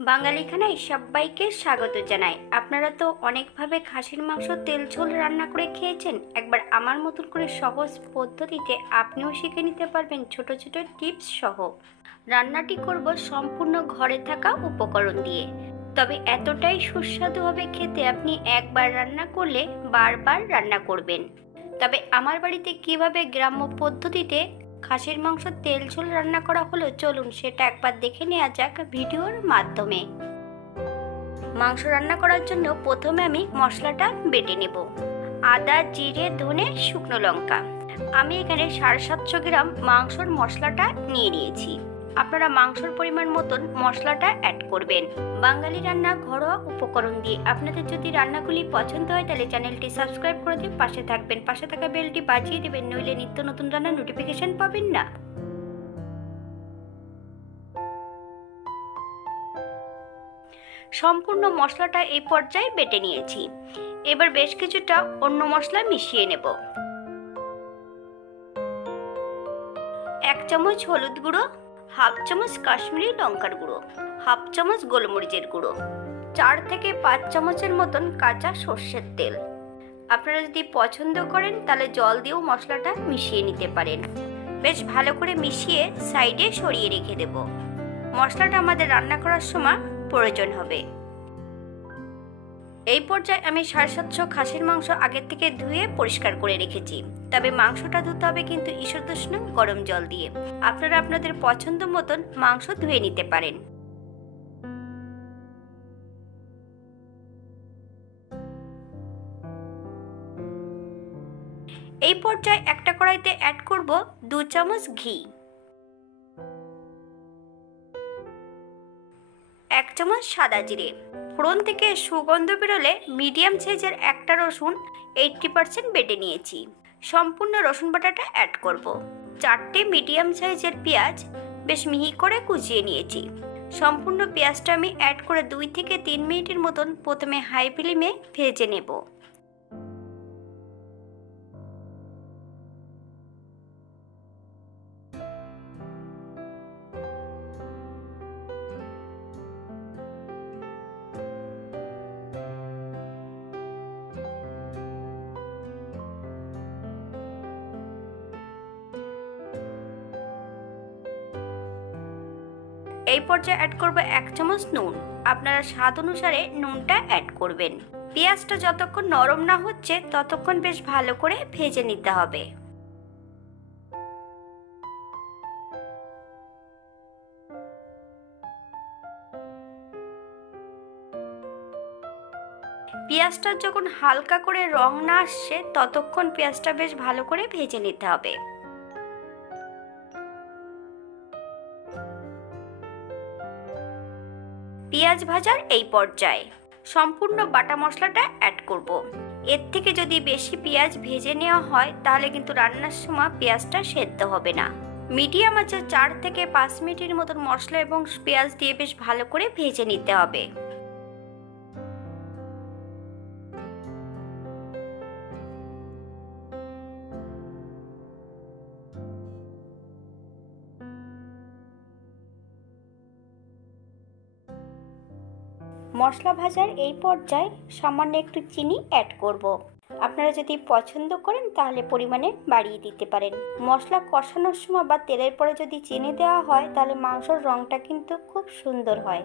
বাঙালি খানায় সবাইকে স্বাগত জানাই। আপনারা তো অনেকভাবে খাসির মাংস তেল ঝোল রান্না করে খেয়েছেন। একবার আমার মতন করে সহজ পদ্ধতিতে আপনিও শিখে নিতে পারবেন ছোট ছোট টিপস সহ। রান্নাটি করব সম্পূর্ণ ঘরে থাকা উপকরণ দিয়ে, তবে এতটাই সুস্বাদু হবে খেতে, আপনি একবার রান্না করলে বারবার রান্না করবেন। তবে আমার বাড়িতে কিভাবে গ্রাম্য পদ্ধতিতে খাসির মাংস তেল ঝোল রান্না করা হলো, চলুন সেটা একবার দেখে নেওয়া যাক ভিডিওর মাধ্যমে। মাংস রান্না করার জন্য প্রথমে আমি মশলাটা বেটে নেব। আদা, জিরে, ধনে, শুকনো লঙ্কা। আমি এখানে 750 গ্রাম মাংসর মশলাটা নিয়ে নিয়েছি। আপনারা মাংসর পরিমাণ মতন মশলাটা অ্যাড করবেন। বাঙালি রান্না ঘরোয়া উপকরণ দিয়ে। আপনাদের যদি রান্নাগুলি পছন্দ হয় তাহলে চ্যানেলটি সাবস্ক্রাইব করে দিয়ে পাশে থাকবেন, পাশে থাকা বেলটি বাজিয়ে দেবেন, নইলে নিত্য নতুন রান্নার নোটিফিকেশন পাবেন না। সম্পূর্ণ মশলাটা এই পর্যায়ে বেটে নিয়েছি। এবার বেশ কিছুটা অন্য মশলা মিশিয়ে নেব। 1 চামচ হলুদ গুঁড়ো, হাফ চামচ কাশ্মীরি লঙ্কার গুঁড়ো, হাফ চামচ গোলমরিচের গুঁড়ো, 4 থেকে 5 চামচের মতন কাঁচা সর্ষের তেল। আপনারা যদি পছন্দ করেন তাহলে জল দিয়েও মশলাটা মিশিয়ে নিতে পারেন। বেশ ভালো করে মিশিয়ে সাইডে সরিয়ে রেখে দেব। মশলাটা আমাদের রান্না করার সময় প্রয়োজন হবে। এই পর্যায়ে আমি 750 খাসির মাংস আগের থেকে ধুয়ে পরিষ্কার করে রেখেছি। তবে মাংসটা ধুতে হবে কিন্তু ঈষদুষ্ণ গরম জল দিয়ে। আপনারা আপনাদের পছন্দ মতন মাংস ধুয়ে নিতে পারেন। এই পর্যায়ে একটা কড়াইতে অ্যাড করব 2 চামচ ঘি, 1 চামচ সাদা জিরে। ফোড়ন থেকে সুগন্ধ বেরোলে মিডিয়াম সাইজের একটা রসুন 80% বেটে নিয়েছি, সম্পূর্ণ রসুন বাটাটা অ্যাড করব। 4টে মিডিয়াম সাইজের পেঁয়াজ বেশ মিহি করে কুচিয়ে নিয়েছি। সম্পূর্ণ পেঁয়াজটা আমি অ্যাড করে 2 থেকে 3 মিনিটের মতন প্রথমে হাই ফ্লেমে ভেজে নেব। এই পর্যায়ে অ্যাড করব 1 চামচ নুন। আপনারা স্বাদ অনুসারে নুনটা অ্যাড করবেন। পেঁয়াজটা যতক্ষণ নরম না হচ্ছে ততক্ষণ বেশ ভালো করে ভেজে নিতে হবে। পেঁয়াজটা যখন হালকা করে রং না আসছে ততক্ষণ পেঁয়াজটা বেশ ভালো করে ভেজে নিতে হবে। পেঁয়াজ ভাজার এই পর্যায়ে সম্পূর্ণ বাটা মশলাটা অ্যাড করব। এর থেকে যদি বেশি পেঁয়াজ ভেজে নেওয়া হয় তাহলে কিন্তু রান্নার সময় পেঁয়াজটা সেদ্ধ হবে না। মিডিয়াম আঁচে 4 থেকে 5 মিনিটের মতন মশলা এবং পেঁয়াজ দিয়ে বেশ ভালো করে ভেজে নিতে হবে। মশলা ভাজার এই পর্যায়ে সামান্য একটু চিনি অ্যাড করব। আপনারা যদি পছন্দ করেন তাহলে পরিমাণে বাড়িয়ে দিতে পারেন। মশলা কষানোর সময় বা তেলের পরে যদি চিনি দেওয়া হয় তাহলে মাংসের রংটা কিন্তু খুব সুন্দর হয়।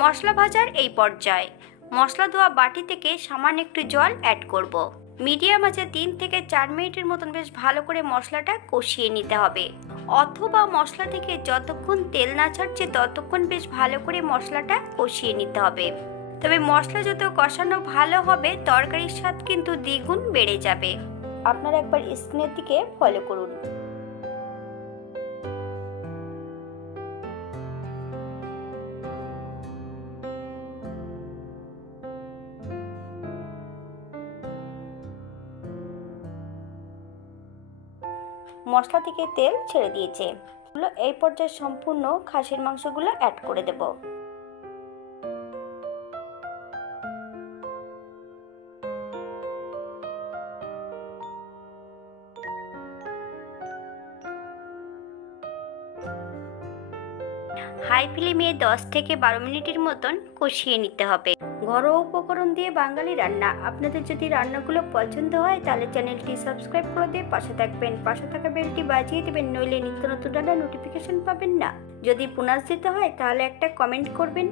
মশলা ভাজার এই পর্যায়ে মশলা ধোয়া বাটি থেকে সামান্য একটু জল অ্যাড করব। মিডিয়াম আঁচে 3 থেকে 4 মিনিটের মতন বেশ ভালো করে মশলাটা কষিয়ে নিতে হবে, অথবা মশলা থেকে যতক্ষণ তেল না ছাড়ছে ততক্ষণ বেশ ভালো করে মশলাটা কষিয়ে নিতে হবে। তবে মশলা যত কষানো ভালো হবে তরকারির স্বাদ কিন্তু দ্বিগুণ বেড়ে যাবে। আপনারা একবার স্ক্রিনের দিকে ফলো করুন। মশলা থেকে তেল ছেড়ে দিয়েছে। এই পর্যায়ে সম্পূর্ণ খাসির মাংসগুলো অ্যাড করে দেব। হাই ফ্লেমে 10 থেকে 12 মিনিটের মতন কষিয়ে নিতে হবে। ঘরোয়া উপকরণ দিয়ে বাঙালি রান্না। আপনাদের যদি রান্নাগুলো পছন্দ হয় তাহলে চ্যানেলটি সাবস্ক্রাইব করে দিয়ে পাশে থাকবেন, পাশে থাকা বেলটি বাজিয়ে দেবেন, নইলে নিত্য নতুন রান্নার নোটিফিকেশন পাবেন না। যদি বোনাস দিতে হয় তাহলে একটা কমেন্ট করবেন।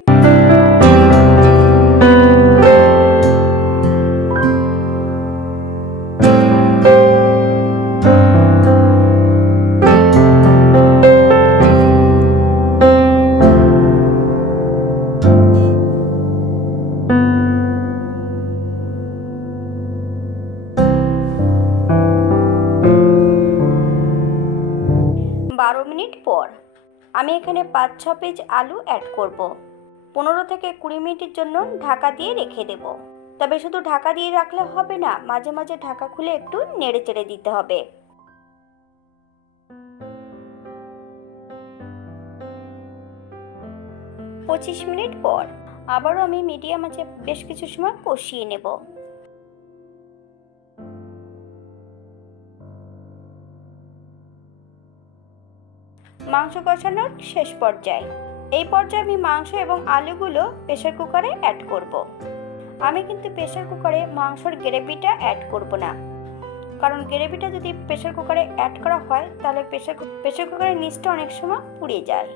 12 মিনিট পর আমি এখানে 5-6 পিস আলু অ্যাড করব। 15 থেকে 20 মিনিটের জন্য ঢাকা দিয়ে রেখে দেব। তবে শুধু ঢাকা দিয়ে রাখলে হবে না, মাঝে মাঝে ঢাকা খুলে একটু নেড়ে চেড়ে দিতে হবে। 25 মিনিট পর আবারও আমি মিডিয়াম আঁচে বেশ কিছু সময় কষিয়ে নেব। মাংস কষানোর শেষ পর্যায়ে এই পর্যায়ে আমি মাংস এবং আলুগুলো প্রেসার কুকারে অ্যাড করব। আমি কিন্তু প্রেসার কুকারে মাংসর গ্রেভিটা অ্যাড করব না, কারণ গ্রেভিটা যদি প্রেসার কুকারে অ্যাড করা হয় তাহলে প্রেসার কুকারের নিচটা অনেক সময় পুড়ে যায়।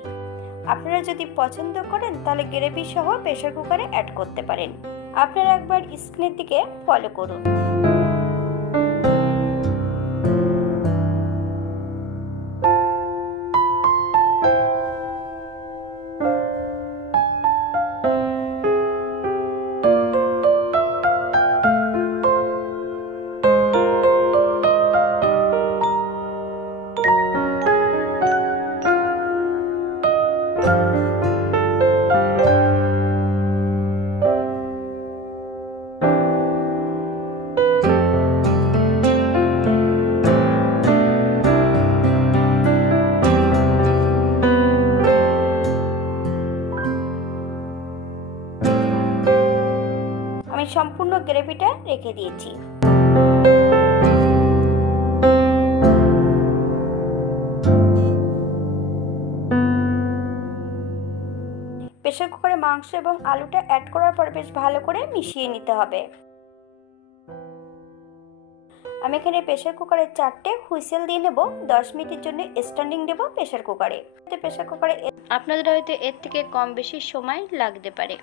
আপনারা যদি পছন্দ করেন তাহলে গ্রেভি সহ প্রেসার কুকারে অ্যাড করতে পারেন। আপনারা একবার স্ক্রিনের দিকে ফলো করুন। আমি সম্পূর্ণ গ্রেভিটা রেখে দিয়েছি। প্রেসার কুকারে মাংস এবং আলুটা অ্যাড করার পর বেশ ভালো করে মিশিয়ে নিতে হবে। আমি এখানে প্রেসার কুকারে 4টে হুইসেল দিয়ে নেব। 10 মিনিটের জন্য স্ট্যান্ডিং দেব প্রেসার কুকারে। আপনাদের হয়তো এর থেকে কম বেশি সময় লাগতে পারে।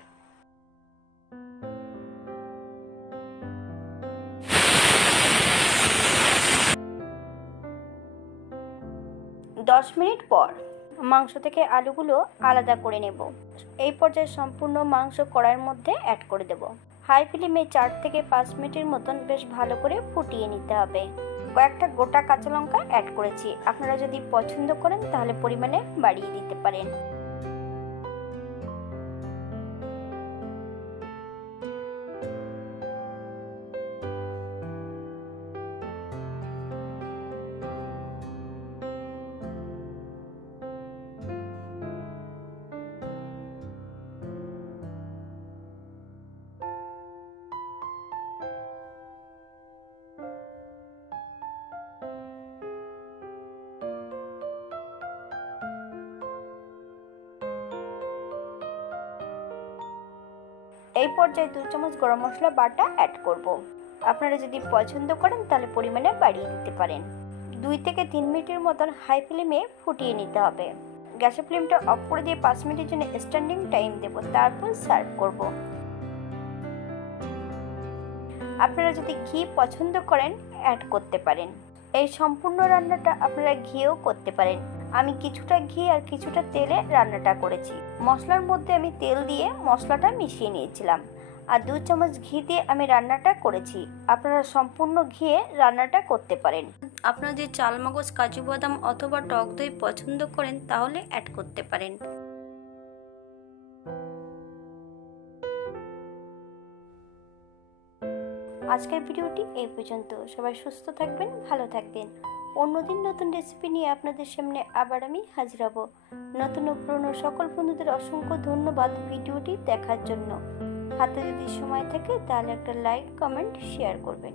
10 মিনিট পর মাংস থেকে আলুগুলো আলাদা করে নেব। এই পর্যায়ে সম্পূর্ণ মাংস কড়াইয়ের মধ্যে অ্যাড করে দেব। হাই ফ্লেমে 4 থেকে 5 মিনিটের মতন বেশ ভালো করে ফুটিয়ে নিতে হবে। কয়েকটা গোটা কাঁচা লঙ্কা অ্যাড করেছি, আপনারা যদি পছন্দ করেন তাহলে পরিমাণে বাড়িয়ে দিতে পারেন। এই পর্যায়ে 2 চামচ গরম মশলা বাটা অ্যাড করব। আপনারা যদি পছন্দ করেন তাহলে পরিমাণে বাড়িয়ে দিতে পারেন। 2 থেকে 3 মিনিটের মতন হাই ফ্লেমে ফুটিয়ে নিতে হবে। গ্যাসের ফ্লেমটা অফ করে দিয়ে 5 মিনিটের জন্য স্ট্যান্ডিং টাইম দেব, তারপর সার্ভ করব। আপনারা যদি ঘি পছন্দ করেন অ্যাড করতে পারেন। এই সম্পূর্ণ রান্নাটা আপনারা ঘিও করতে পারেন। আমি কিছুটা ঘি আর কিছুটা তেলে রান্নাটা করেছি। মশলার মধ্যে আমি তেল দিয়ে মশলাটা মিশিয়ে নিয়েছিলাম, আর 2 চামচ ঘি দিয়ে আমি রান্নাটা করেছি। আপনারা সম্পূর্ণ ঘিয়ে রান্নাটা করতে পারেন। আপনারা যদি চালমগজ, কাজু বাদাম অথবা টক দই পছন্দ করেন তাহলে অ্যাড করতে পারেন। আজকের ভিডিওটি এই পর্যন্ত। সবাই সুস্থ থাকবেন, ভালো থাকবেন। অন্যদিন নতুন রেসিপি নিয়ে আপনাদের সামনে আবার আমি হাজির হব। নতুন ও পুরনো সকল বন্ধুদের অসংখ্য ধন্যবাদ ভিডিওটি দেখার জন্য। হাতে যদি সময় থাকে তাহলে একটা লাইক, কমেন্ট, শেয়ার করবেন।